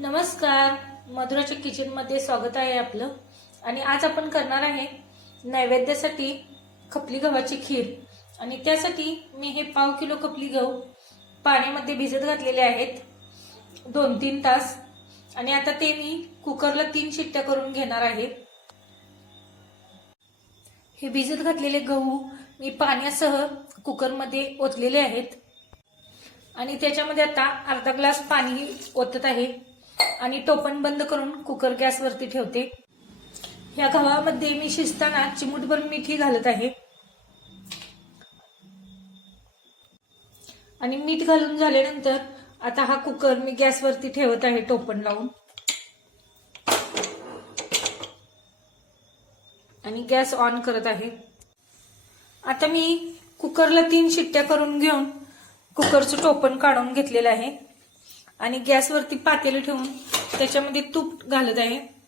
नमस्कार. मधुराच्या किचनमध्ये स्वागत आहे आपलं. आणि आज आपण करणार आहे नैवेद्यासाठी खपली गव्हाची खीर. आणि त्यासाठी मी हे पाव किलो खपली गहू पाण्यामध्ये भिजत घातलेले आहेत. दोन तीन तास. आणि आता ते मी कुकरला तीन शिट्ट्या करून घेणार आहे. हे भिजत घातलेले गहू मी पाण्यासह कुकरमध्ये ओतलेले आहेत. आणि त्याच्यामध्ये आता अर्धा ग्लास पाणी ओतत आहे. आणि टोपण बंद करून कुकर गॅसवरती ठेवते. या गव्हामध्ये मी शिजताना चिमूटभर मीठही घालत आहे. आणि मीठ घालून झाल्यानंतर आता हा कुकर मी गॅसवरती ठेवत आहे टोपण लावून. आणि गॅस ऑन करत आहे. आता मी कुकरला तीन शिट्ट्या करून घेऊन कुकरचं टोपण काढून घेतलेलं आहे. आणि गॅसवरती पातेलं ठेवून त्याच्यामध्ये तूप घालत आहे.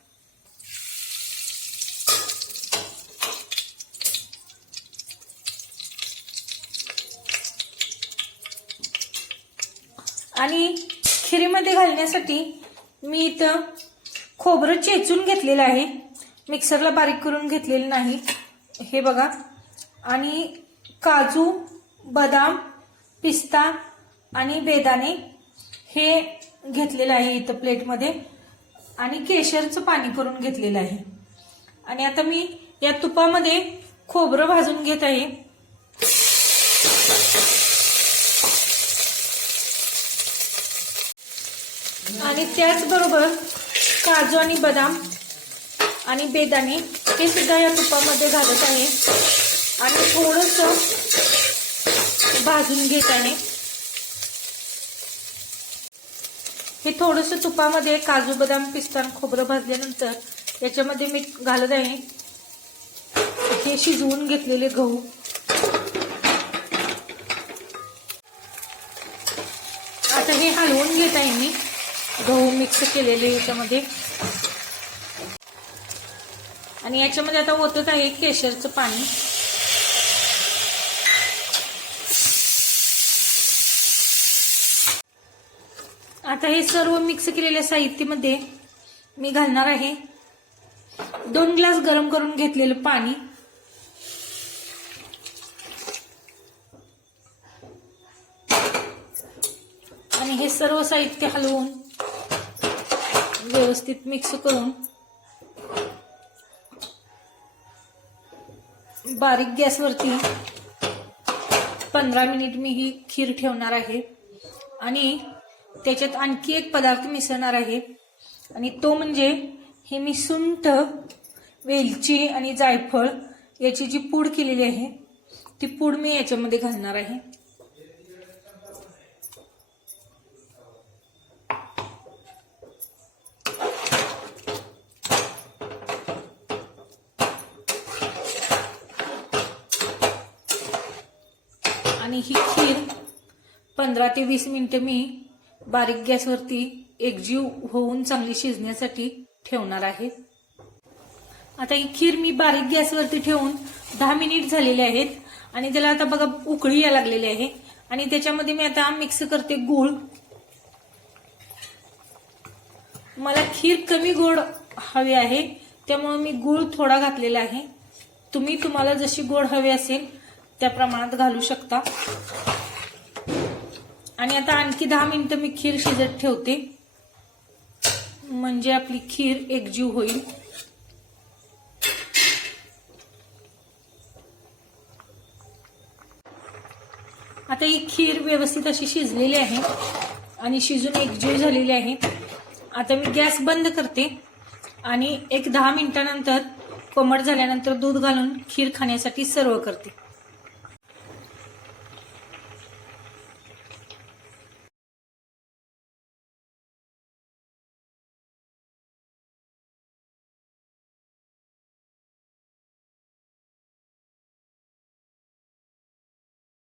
आणि खिरीमध्ये घालण्यासाठी मी इथं खोबरं चेचून घेतलेलं आहे. मिक्सरला बारीक करून घेतलेलं नाही. हे बघा. आणि काजू बदाम पिस्ता आणि बेदाणे हे घेतलेलं आहे इथं प्लेटमध्ये. आणि केशरचं पाणी करून घेतलेलं आहे. आणि आता मी या तुपामध्ये खोबरं भाजून घेत आहे. आणि त्याचबरोबर काजू आणि बदाम आणि बेदाणे हे सुद्धा या तुपामध्ये घालत आहे. आणि थोडंसं भाजून घेत आहे. हे थोडस तुपामध्ये काजू बदाम पिस्ता आणि खोबरं भाजल्यानंतर याच्यामध्ये मी घालत आहे. हे शिजवून घेतलेले गहू. आता हे हलवून घेत आहे मी. गहू मिक्स केलेले याच्यामध्ये. आणि याच्यामध्ये आता ओतत आहे केशरचं पाणी. आता हे सर्व मिक्स केलेल्या साहित्यामध्ये मी घालणार आहे दोन ग्लास गरम करून घेतलेलं पाणी. आणि हे सर्व साहित्य हलवून व्यवस्थित मिक्स करून बारीक गॅसवरती पंधरा मिनिट मी ही खीर ठेवणार आहे. आणि त्याच्यात आणखी एक पदार्थ मिसळणार आहे. आणि तो म्हणजे हे मी सुंठ वेलची आणि जायफळ याची जी पूड केलेली आहे ती पूड मी याच्यामध्ये घालणार आहे. आणि ही खीर पंधरा ते वीस मिनिटं मी बारीक गॅसवरती एकजीव होऊन चांगली शिजण्यासाठी ठेवणार आहे. आता ही खीर मी बारीक गॅसवरती ठेवून दहा मिनिट झालेले आहेत आणि त्याला आता बघा उकळी या लागलेली आहे. आणि त्याच्यामध्ये मी आता मिक्स करते गूळ. मला खीर कमी गोड हवी आहे त्यामुळे मी गूळ थोडा घातलेला आहे. तुम्ही तुम्हाला जशी गोड हवी असेल त्या प्रमाणात घालू शकता. आणि आता आणखी दहा मिनिटं मी खीर शिजत ठेवते. म्हणजे आपली खीर एकजीव होईल. आता ही खीर व्यवस्थित अशी शिजलेली आहे आणि शिजून एकजीव झालेली आहे. आता मी गॅस बंद करते आणि एक दहा मिनिटानंतर कोमट झाल्यानंतर दूध घालून खीर खाण्यासाठी सर्व करते.